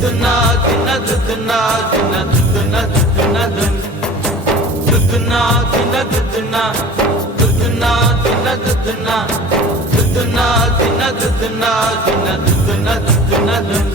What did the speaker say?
దుద్దునా దిన దుద్దునా దిన దుద్దునా దుద్దునా దున్ దుద్దునా దిన దుద్దునా దుద్దునా దిన దుద్దునా దుద్దునా దిన దుద్దునా దిన దుద్దునా దుద్దునా దున్